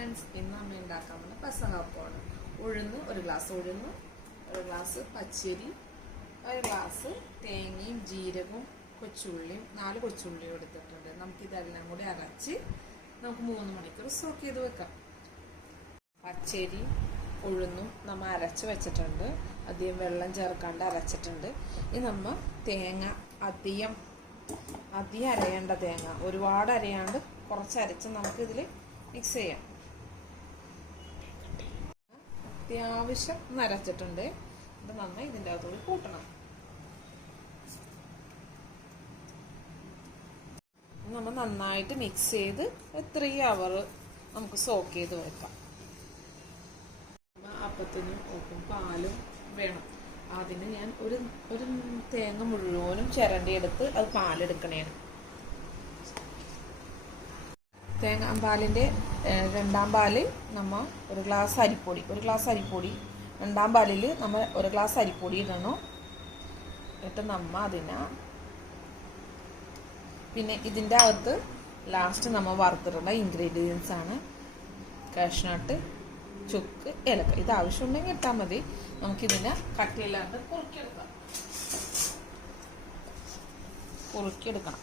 Friends, ഇന്ന് നമ്മൾ ഉണ്ടാക്കാൻ പോകുന്ന പെസഹപ്പമാണ്. ഉഴുന്ന്, ഒരു ഗ്ലാസ് ഉഴുന്ന്, ഒരു ഗ്ലാസ് പച്ചരി, ഒരു ഗ്ലാസ് തേങ്ങയും ജീരകവും കൊച്ചുള്ളിയും 4 കൊച്ചുള്ളിയും എടുത്തിട്ടുണ്ട്. നമുക്കിതെല്ലാം കൂടി അരച്ച് നമുക്ക് 3 മണിക്കൂർ സോക്ക് ചെയ്ത് വെക്കാം. പച്ചരി ഉഴുന്നും നമ്മൾ അരച്ച് വെച്ചിട്ടുണ്ട്. അധികം വെള്ളം ചേർക്കാണ്ട് അരച്ചിട്ടുണ്ട്. ഇനി നമ്മൾ തേങ്ങ അധികം അരയേണ്ട തേങ്ങ, ഒരുപാട് അരയാണ്ട് കുറച്ച് അരച്ച് നമുക്കിതിൽ മിക്സ് ചെയ്യാം. അത്യാവശ്യം നരച്ചിട്ടുണ്ട്. ഇത് നന്നായി ഇതിൻ്റെ അകത്തോട് കൂട്ടണം. നമ്മൾ നന്നായിട്ട് മിക്സ് ചെയ്ത് 3 അവർ നമുക്ക് സോക്ക് ചെയ്ത് വെക്കാം. അപ്പത്തിന് ഉപ്പും പാലും വേണം. അതിന് ഞാൻ ഒരു തേങ്ങ മുഴുവനും ചിരണ്ടിയെടുത്ത് അത് പാലെടുക്കണേണ്. തേങ്ങാപ്പാലിൻ്റെ 2ാം പാല് നമ്മൾ ഒരു ഗ്ലാസ് അരിപ്പൊടി, രണ്ടാം പാലിൽ നമ്മൾ ഒരു ഗ്ലാസ് അരിപ്പൊടി ഇടണം. എന്നിട്ട് നമ്മൾ അതിനെ പിന്നെ ഇതിൻ്റെ അകത്ത് ലാസ്റ്റ് നമ്മൾ വറുത്തിട്ടുള്ള ഇൻഗ്രീഡിയൻസ് ആണ് കാഷ്നട്ട്, ചുക്ക്, ഏലക്ക. ഇത് ആവശ്യമുണ്ടെങ്കിൽ ഇട്ടാൽ മതി. നമുക്കിതിനെ കട്ടിയില്ലാണ്ട് കുറുക്കിയെടുക്കണം.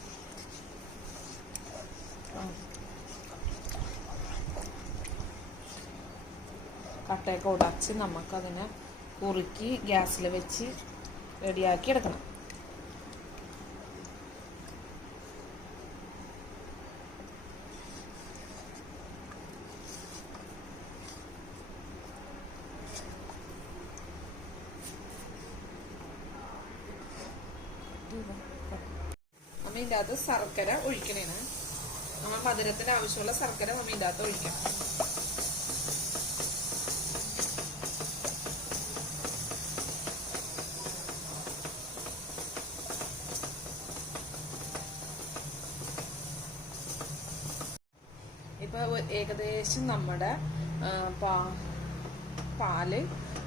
കട്ടയൊക്കെ ഉടച്ച് നമുക്കതിനെ കുറുക്കി ഗ്യാസിൽ വെച്ച് റെഡിയാക്കി എടുക്കണം. നമ്മൾ ഇതിൻ്റെ അകത്ത് ശർക്കര ഒഴിക്കണേന്. നമ്മൾ മധുരത്തിന് ആവശ്യമുള്ള ശർക്കര നമ്മൾ ഇതിൻ്റെ അകത്ത് ഒഴിക്കാം. ഇപ്പൊ ഏകദേശം നമ്മുടെ പാല്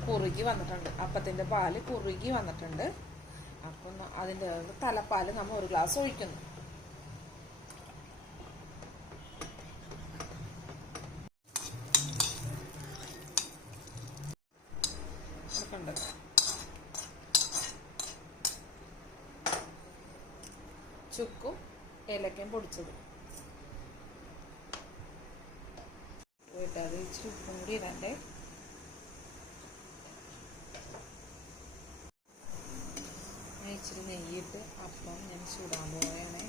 കുറുകി വന്നിട്ടുണ്ട്. അപ്പത്തിന്റെ പാല് കുറുകി വന്നിട്ടുണ്ട്. അപ്പം അതിൻ്റെ തലപ്പാല് നമ്മൾ ഒരു ഗ്ലാസ് ഒഴിക്കുന്നു. ചുക്കും ഏലക്കയും പൊടിച്ചത് അത് ഇച്ചിരി ഉപ്പും കൂടി ഇടണ്ടേ. ഇച്ചിരി നെയ്യിട്ട് അപ്പം ഞാൻ ചൂടാൻ പോവുകയാണേ.